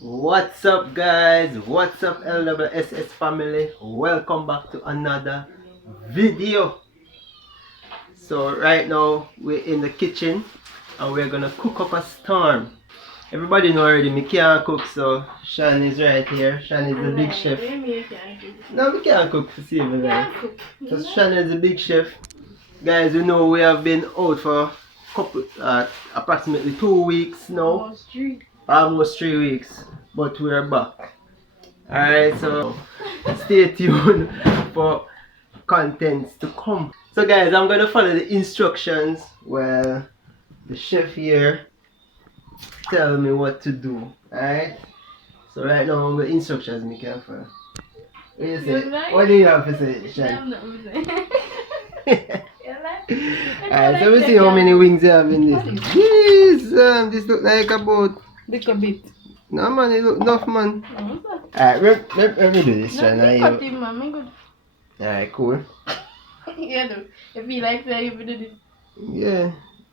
What's up, guys? What's up, LWSS family? Welcome back to another video. So right now we're in the kitchen and we're gonna cook up a storm. Everybody know already me can't cook, so Shan is right here. Shan is the big chef. No, we can't cook for save me life. So Shan is the big chef. Guys, you know we have been out for approximately 2 weeks now. Almost 3 weeks, but we're back. Alright, so stay tuned for contents to come. So guys, I'm gonna follow the instructions while the chef here tell me what to do. Alright? So right now I'm the instructions me can follow. What do you say? What do you have to say, Shan? Alright, so we see how many wings you have in this. Jeez, this look like about Look a bit. no man, it look enough, man. Alright, let me do this, Shan. Alright, cool. Yeah, no. If you like that, you do this. Yeah,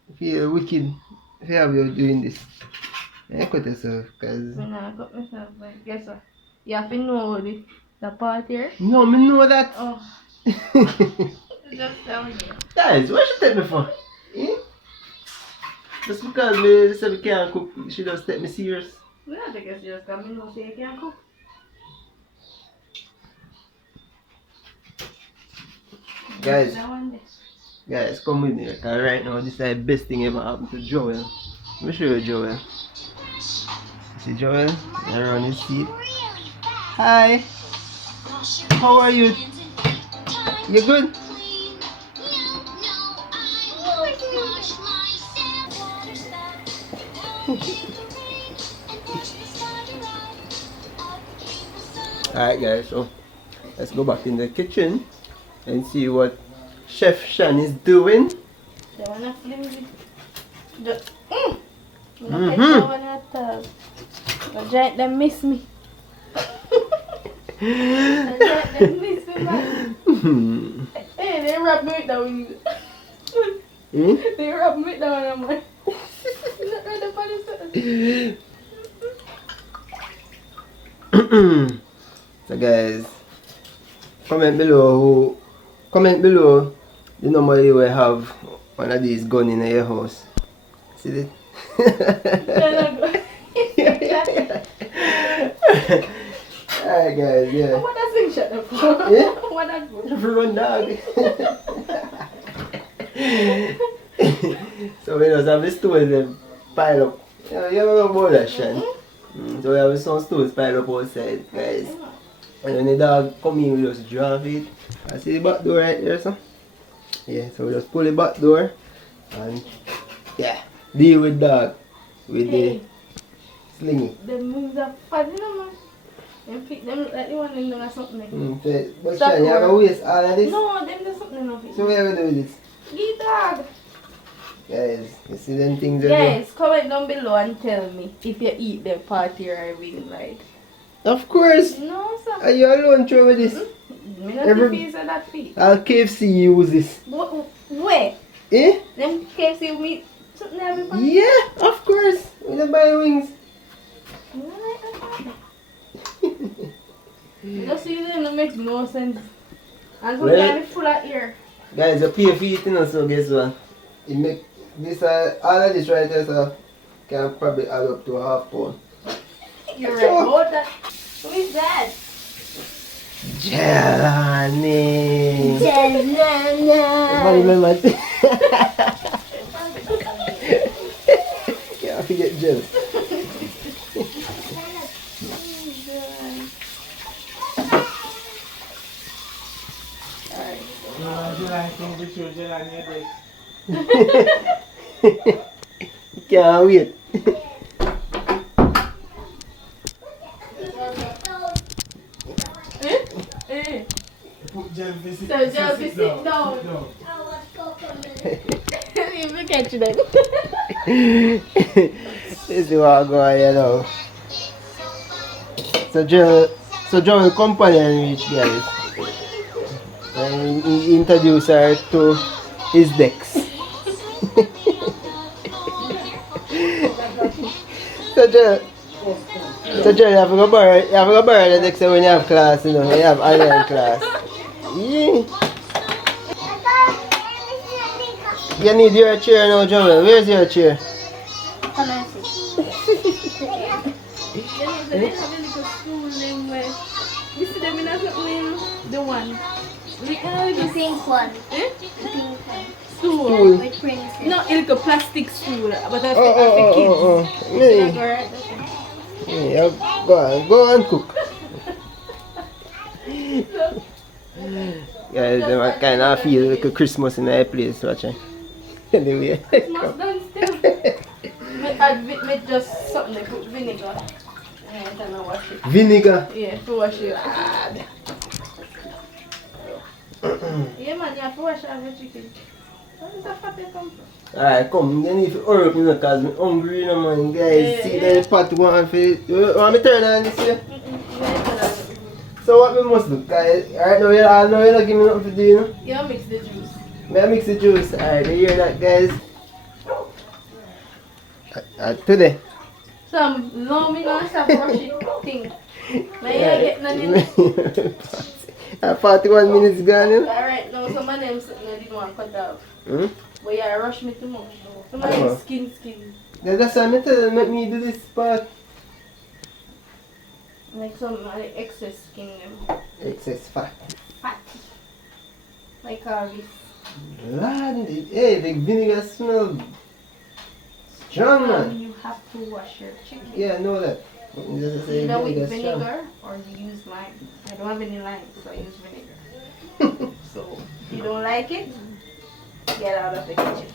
I feel wicked. I feel you're doing this. I cut yourself, cause When I got myself, like, guess what? You have to know the part here. no, me know that. Oh, just tell me. Guys, what she take me for? Eh? Just because me say we can't cook, she just take me serious. We don't take it serious because we know say you can't cook. Guys, come with me, because right now this is the best thing ever happened to Joel. Let me show you Joel. See Joel? Around his seat. Hi. How are you? You good? Alright guys, so let's go back in the kitchen and see what Chef Shan is doing. They wanna fling it. Just, the giant them miss me. The giant them miss me man. Hey, they rub me with the wings. They rub me down and I'm like, not ready for this. So guys, comment below the number you will have one of these gun in your house. See it? Alright guys, yeah. What does it shut up for? Yeah? What does it? Run dog. So we just have the stools them pile up. You ever about that, Shan? So we have some stools piled up outside, guys. And when the dog come in, we just drop it. I see the back door right there, so. Yeah, so we just pull the back door and yeah, deal with dog with the slingy. Them wings are fat, you know, man. Them pick them like the one in there or something like that. So, but Shan, you have to waste all of this? No, them there's something of it. So what are we do with this? Give dog. Guys, you see them things Guys, comment down below and tell me if you eat the party or wing like. Of course! No, sir. Are you alone through with this? Me not face or that feet. I'll KFC use this. Where? Eh? Them KFC meat something everybody. Yeah, of course. We don't buy wings. No, like that. Just see them makes no sense. And sometimes it's full of ear. Guys, you pay for eating, so guess what? It make this all of this right here, so can probably add up to a half pound. You're right about that. Who is that? Jelani. Jelana. Remember? Can't forget Jel. Can't wait. So Jelly sit down. You look at you then. This is what I'm going here now. So Joel companion reach guys. And he introduced her to his decks. So So John, you have to go borrow the next time when you have class, you know, when you have online class. Yeah. You need your chair now, Joel. Where's your chair? Can I see? You know, they have a little stool name where we see them in a name, the one. We can the pink one. Eh? The pink one. Stool. With princess. No, it's a plastic stool, but I think kids. Me. Go right. Yeah, go and cook. Guys, I kind of feel like a Christmas in a place, watching. Anyway. Christmas done still. I just something like put vinegar. And then I wash it. Vinegar? Yeah, to wash it. Yeah man, you have to wash every chicken. Where is the fatty come from? Alright, come, you need to hurry up, you know, because I'm hungry, you know, man. Guys, see the pot going for it. You want me to turn on this way? So what we must do, guys? Alright, now you're not giving me nothing to do, you know? Yeah, mix the juice. May I mix the juice? Alright, you hear that, guys? Today. Some long me not stop brushing thing. May I get none in it? 41 minutes gone, you know? Alright, now some of them something I didn't want to cut off. Hmm? But yeah, rush me too much. Some of them skin. Yeah, that's why I'm telling you, make me do this part. Like some like excess skin them. Excess fat. Fatty. Like all this. Lord, hey, the vinegar smells strong, man. You have to wash your chicken. Yeah, I know that. Either with vinegar or you use lime. I don't have any lime, so I use vinegar. So if you don't like it, get out of the kitchen.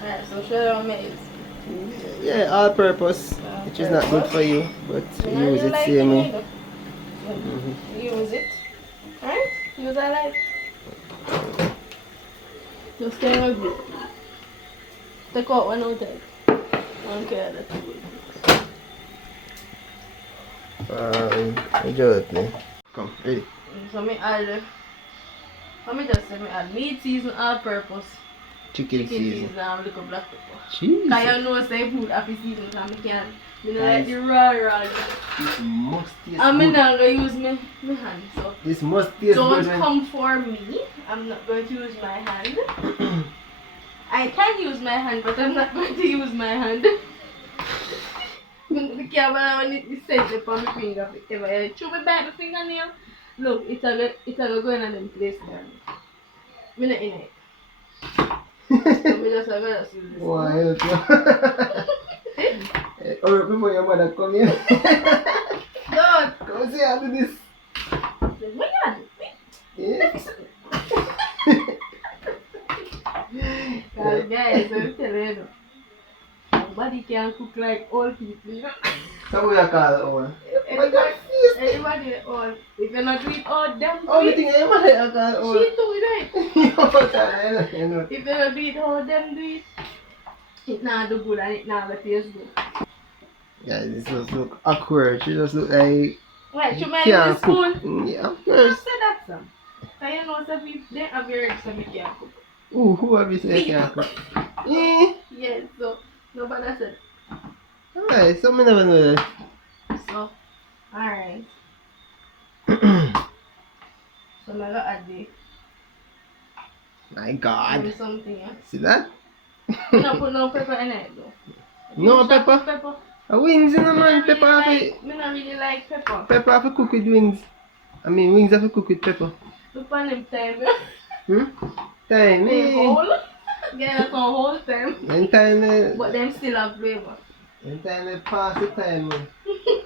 Alright, so show them maize. Yeah, all purpose, which is not good for you, but you use it like same way. Use it. Right? Use I like. Just stay with me. Take out one out there. One care that food. Enjoy it, man. Come, ready. So me add, let me just say me add meat season all purpose. Chicken season. And little black pepper. Jeez. Because you know say food happy season so I can't. I don't like the raw. This must taste I'm good. not going to use my hand. So This must taste don't good. come for me. I'm not going to use my hand. I can use my hand, but I'm not going to use my hand. The camera when it says it on my finger, if I chew me back the fingernail, look, it's a go in and place there. I'm not in it. So I just use this. Why? Or before your mother come here. Don't. Come see how to do this. What you Yeah. Guys, I'm telling you. Nobody can cook like old people, you know. So we are called old. Everybody old. If you're not doing all them, Only thing I ever had called old. she do it right. You know. If you're not doing all them, do it. It not do good and it not the taste good. Guys, this just look awkward. She just look like. Right, you might use spoon. Yeah, of I course. said that some. So you know some people they have your eggs so you can't cook. Ooh, who have you said can't cook? Yeah. Yes, so nobody said. Alright, so I never know that. So, alright. So I'm gonna add the My God. something, yeah. See that? No put no pepper in it though. No pepper? Pepper. Wings in the man. Pepper have I it. don't really like pepper. Pepper have to cook with wings. I mean, wings have to cook with pepper. Look on them time. Time, They eh? whole. Yeah, that's a whole time. In time, But them still have flavor. in time, they pass the time.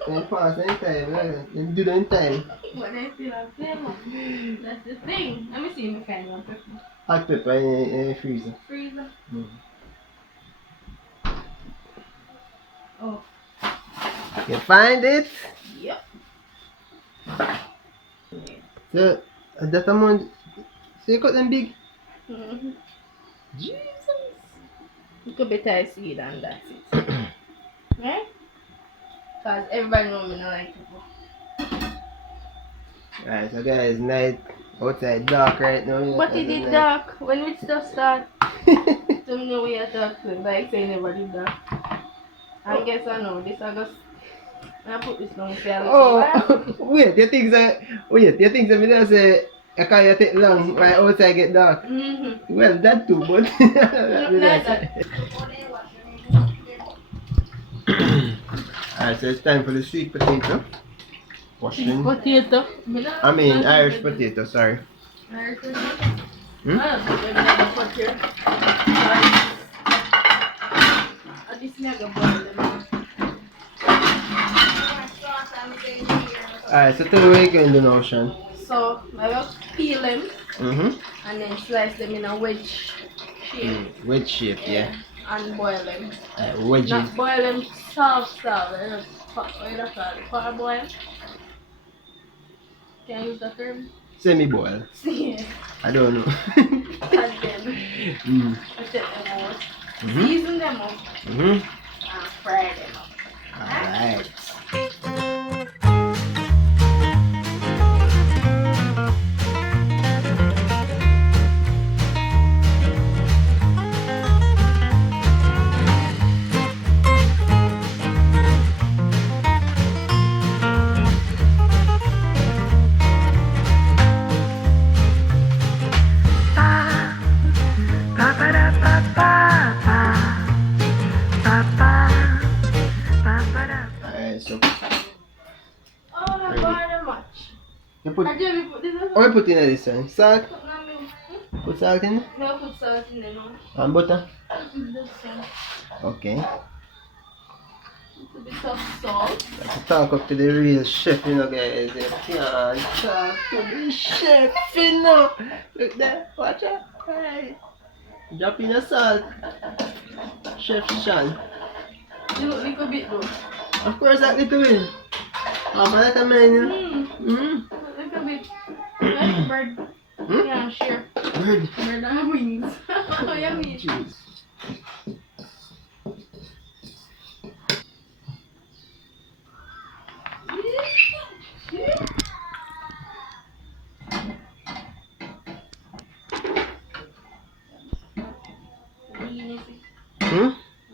Then pass in time, then do it in time. But they still have flavor. That's the thing. Let me see if I find one pepper. Hot pepper in the freezer. Freezer. Oh. You find it? Yep. So, that amount. So you cut them big? Jesus. You could better see it and that's it. Right? Because everybody knows me not like pepper. Alright, so guys, night outside dark right now. But it did dark. When we just start, don't know we are talking. Like saying never did dark. I guess I know this August. I put this down for a little while. Oh, wait, you think that me just say I can't take long right outside get dark. Mm-hmm. Well, that too, but Like that. Alright, so it's time for the sweet potato. Washing. Potato. I mean Irish potato, sorry. Irish potato. Hmm? I don't think I'm gonna put here. I just never boil them. Alright, so tell me what you're going to do now, Shan. So I will peel them Mm-hmm. and then slice them in a wedge shape. Wedge shape, yeah. And boil them. Wedges. Not boil them soft. Parboil. Can I use the term? Semi-boil. Yeah. I don't know. And then Mm. I take them out. Mm-hmm. Season them up Mm-hmm. and fry them up. Alright. Alright, so Oh, not boil them much. you put I just put this in. what you put in this one? Salt? Put them in. Put salt in? No, put salt in there now. And butter? This one. Okay. A bit of salt. Let's talk up to the real chef, you know, guys. You can't talk to the chef, you know. Look there, watch out. Hey. Drop in the salt. Chef Shan. You look little bit though. Of course, that little bit. Half a little menu. Little bit. Like bird. Yeah, sure. Bird. Bird and wings. Oh, yummy. Jeez.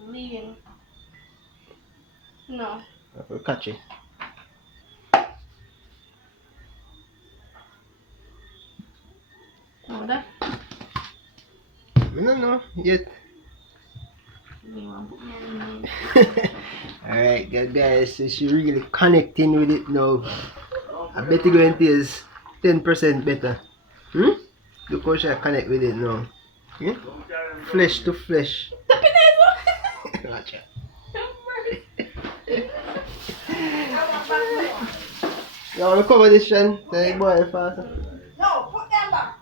Lean. No. We'll catch it. No, that. I don't know yet. Alright, good guys, so she really connecting with it now. I bet you're going to taste 10% better. Look how she connect with it now. Yeah? Flesh to flesh. Watch out. You want to cover this, Shan? So you boil faster. No, put them back.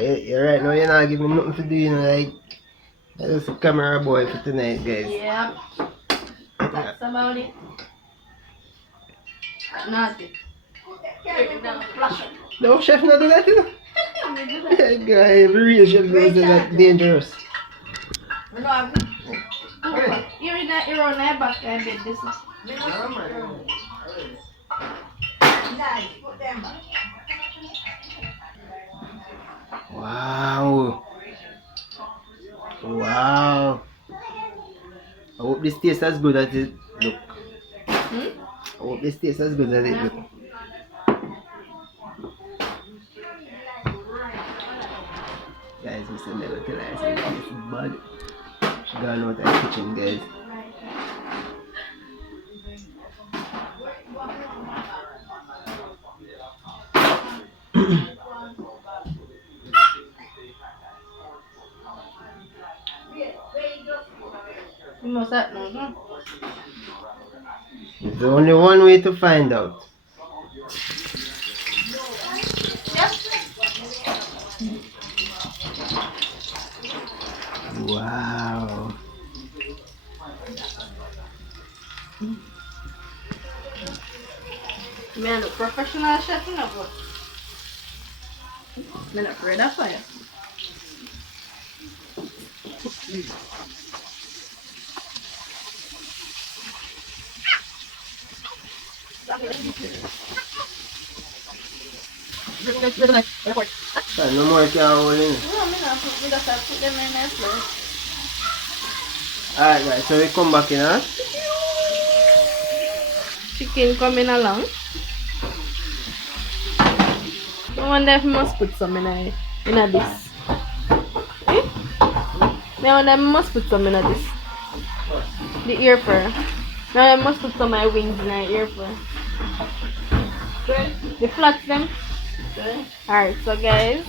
You're right now, you're not giving me nothing to do, you know, like. That's the camera boy for tonight, guys. Yeah. That's about it. Nothing. No, chef, not do that, you know. Guy, every real chef knows that dangerous. You're in that, you're on that back, I bet this is. Wow. Wow. I hope this tastes as good as it look. I hope this tastes as good as it look. Guys, Mr. Never tell her I said this is bad. She gone out of the kitchen, guys. You must have known, huh? There's only one way to find out. Wow. Man, a professional chef, you know, but I'm not afraid of fire. No more can hold in. No, I'm not put because I put them in there first. Alright guys, so we come back in, huh? Chicken coming along. I wonder if we must put some in a this. Eh? I wonder if we must put some in a this. The ear fur. Now I must put some of my wings in my ear fur. The flats them. Alright, so guys,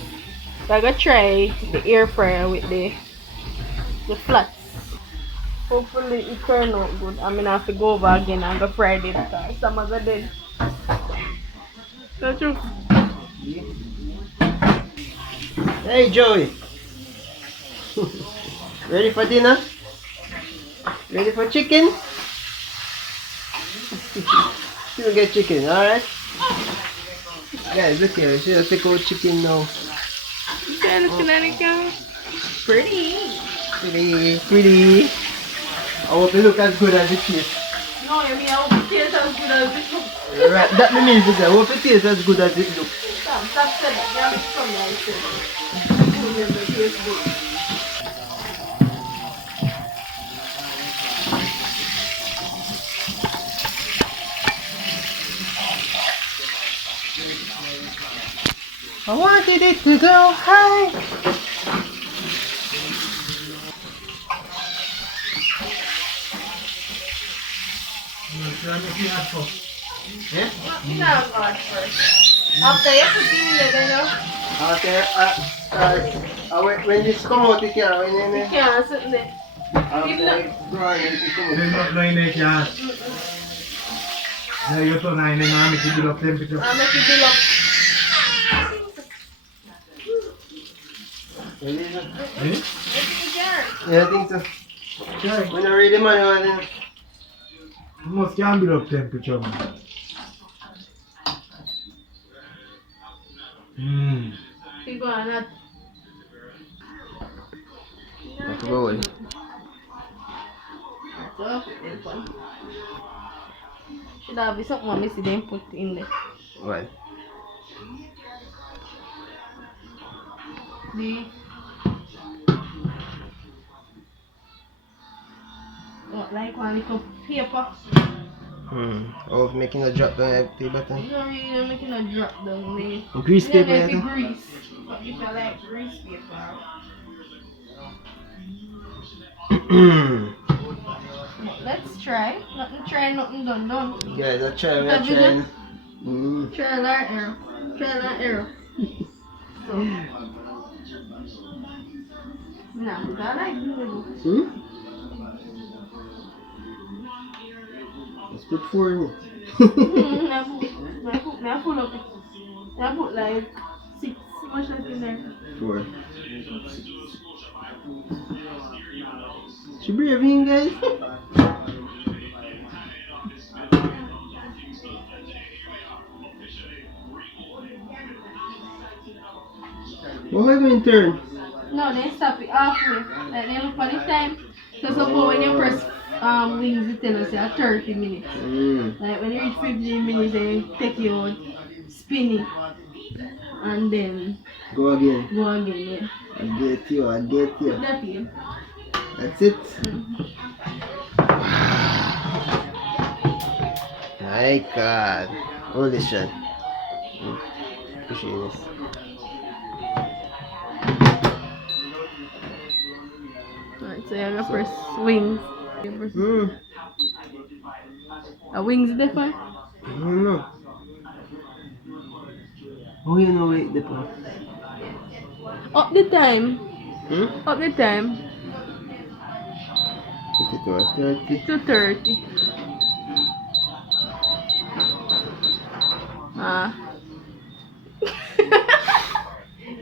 we're gonna try the air fryer with the flats. Hopefully it turn out good. I'm gonna have to go over again and go fry it because some of the dead. That's true. Hey Joey, ready for dinner? Ready for chicken? Still get chicken, alright? Guys, look here, she has to take out chicken now. Pretty. Pretty. I hope it look as good as it tastes. No, you mean I hope it tastes as good as it looks. Right, that means I hope it tastes as good as it looks. Stop saying that. You have some like this. It tastes good. I wanted it to go high. Yeah? No, God first. After you put it in there, you know. Okay, when this come out, you can't, when You can't sit there. They're not going to can't. Now you turn on and make it build up temperature. I'll make it build up. Eh? Yeah, I think so. Okay. When I read the manual, then You must can build up temperature, man. Keep going, not. I forgot what. Should have something I miss them put in there. What? The like one little paper. Oh, making a drop down at the button. You don't really making a drop down there. Grease paper, Yeah, I maybe think. grease. But if I like grease paper. Let's try. Nothing try, nothing done. Guys, I try, we are Have you trying. done? Try that arrow. Try that arrow. So. Nah, I like it. Let's put 4 in it. I pull up it. I put like 6. Much left in there. 4. She braving, guys. What are you going to turn? No, they stop it halfway. Like they look for the time. So suppose when you press wings, it tells you 30 minutes. Like when you reach 15 minutes, they take you out, spin it, and then Go again. yeah. I get you. Put that in. That's it. My God. Holy shit. Appreciate this. Alright, so you're gonna press wings. Are wings different? I don't know. Oh, you know, wait, the part. Up the time. Up the time. Put it to 30. To 30.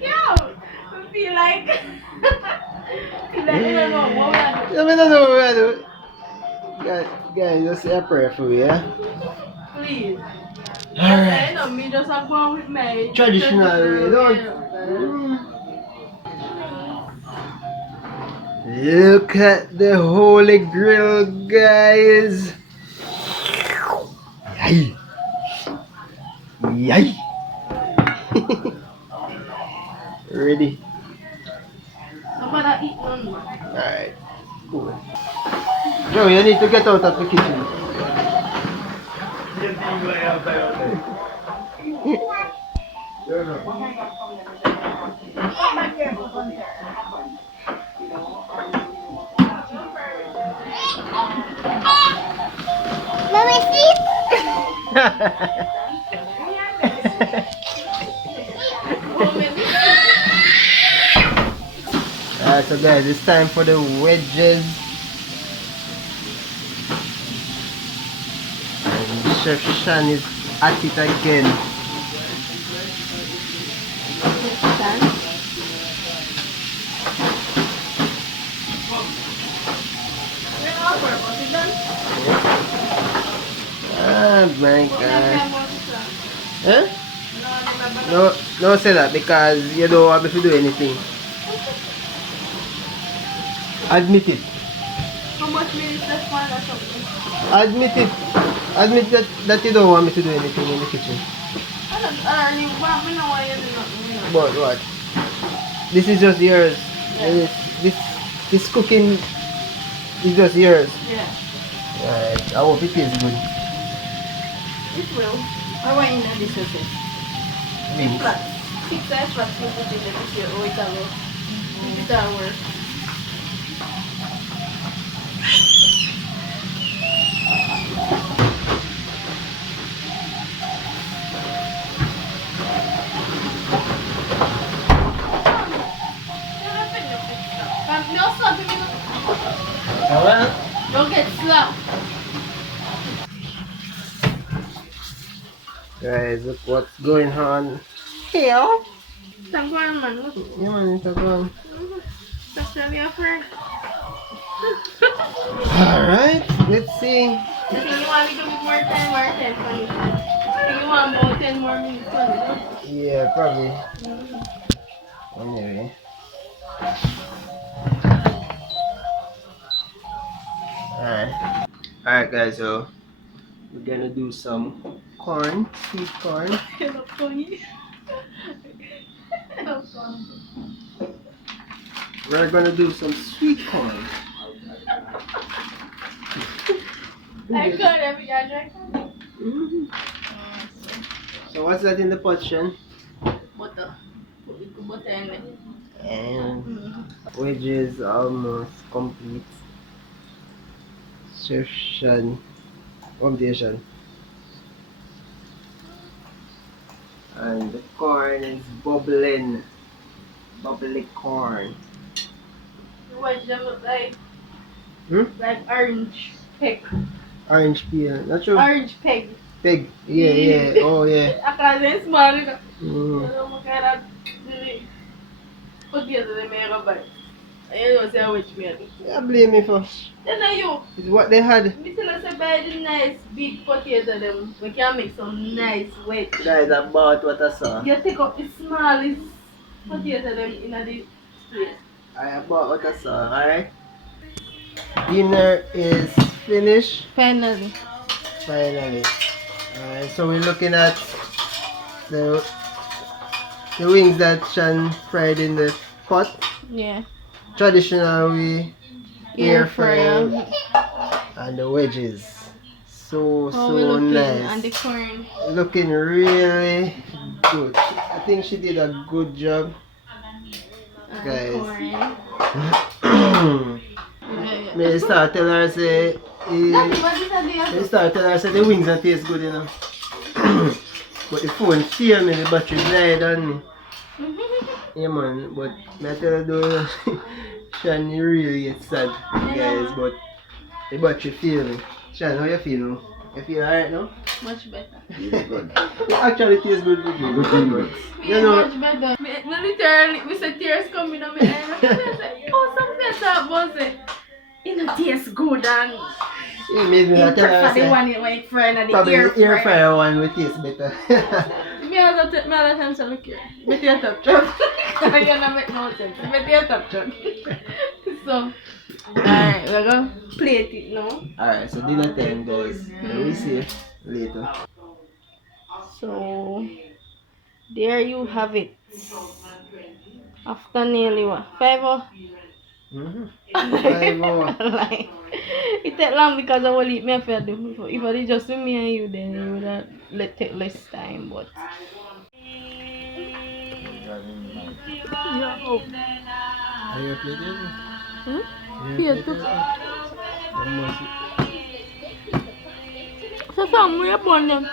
Yo! I feel like. I don't know what we are doing. I don't know what we're doing. Guys, just say a prayer for me, yeah? Please. Alright. I know me just a go with my Traditional way, don't. Look at the holy grill, guys. Yay. Yay. Ready? I'm gonna eat one more. Alright. Cool. Joe, you need to get out of the kitchen. Mommy, sleep. Alright, so guys, it's time for the wedges. And Chef Shan is at it again. Oh my god. Huh? No, say that because you don't want me to do anything. Admit it. How much minutes left for or something? Admit it. Admit that you don't want me to do anything in the kitchen. I don't want me know why you do nothing. But what? This is just yours. Yeah. This cooking is just yours. Yeah. Alright, I hope it tastes good. It will. I want in the sauces. Wings. But 6 extra to put in the year. Oh, it's our. It's our. No, stop. Alright. Don't get slapped. Guys, look what's going on here. Thank you, man. Look. Yeah, man, it's going. That's really a friend. Alright, let's see. I think you want me to give more time for me. I think you want about 10 more minutes for me. Yeah, probably. Anyway. Alright guys, so we're gonna do some corn, sweet corn. I love Tony. I love Tony. We're gonna do some sweet corn. I got every address. Mhm. So what's that in the pot, Shan? Butter. Put butter in it. And wedges almost complete. Chef Shan, foundation. And the corn is bubbling. Bubbly corn. Watch them look like Hmm? orange pig. Orange peel. Not sure. Orange pig. Pig. Yeah. Oh yeah. I can't say small enough. Mm. So I'm kind of potato they make a bite. You don't say which me. Yeah, blame me for. Then are you. It's what they had. Me tell us buy the nice big potato them. We can make some nice wedge. Guys, I bought what I saw. You take up the smallest potato them in the place. I bought what I saw, alright? Dinner is finished. Finally. Finally. Alright, so we're looking at the wings that Shan fried in the pot. Yeah. Traditional way, air fryer, fryer. and the wedges. So How we looking? nice. And the corn. Looking really good. I think she did a good job. And Guys. corn. May start tell her say may start tell her say the wings don't taste good, you know. But the phone failed me, the battery died on me. Yeah man, but I tell her though Shan you really get sad guys, but the battery failed me. Shan, how you feel? You feel alright now? Much better. It actually tastes good with you. You know, Much better. Me literally, we said tears coming on my eye. I said, oh, something that was it. It don't taste good and it made me not tell her prefer the say, one with friend and the probably air the air fryer. fryer one will taste better. Me other time say look here. Me take a top truck. You don't make no sense. Me take a top truck. So, alright, we're gonna plate it now. Alright, so dinner time guys. We'll see you later. So, there you have it. After nearly what? 5 hours? Like, it take long because I will eat me if I do. If I did just with me and you, then it would have take less time. But yeah, oh. Are you play this? Hmm? You Yeah, play too. this? You must. So some we are born them.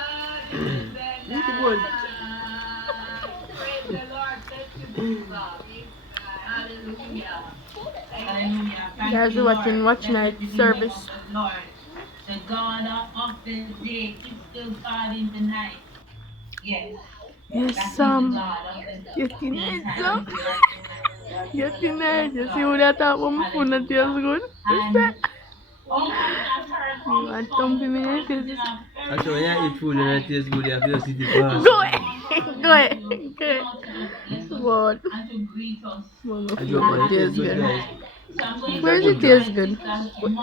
Eat the board. Guys, we're watching Watch Night service. The God of the day is still God in the night. Yes, Yes, that is the God of your the teenage daytime. your teenage. You see what that top of my phone that feels good? What's that? And only that her You come want from thumping the me in the origin faces? of Actually, when everything. you eat food and it tastes good, you have to sit it fast. Go ahead, go ahead, go ahead. Now to just bless us What? and to greet us. Mama I food drop that one. It tastes tastes good, good. guys. So I'm going It's to a Where does it good give job. taste my good? sister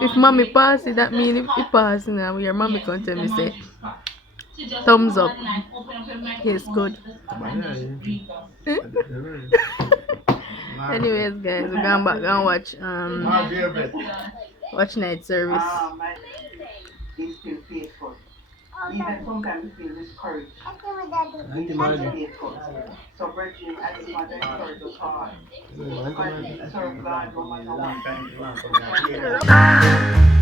If mommy Marjorie pass it, that the mean spot. it pass now. Your mommy Yes, can tell Sister me say Marjorie spot. To just thumbs come up. on and open up your Tastes microphone, good. Sister Scott, and just Banana. greet us. Anyways, guys, we're going back and watch How's your bed? watch night service. He's still faithful. Even sometimes we feel discouraged. Auntie He's still Margie. faithful. So, Bridget, I just want to encourage us all. Auntie Continue Margie. to serve God no matter what.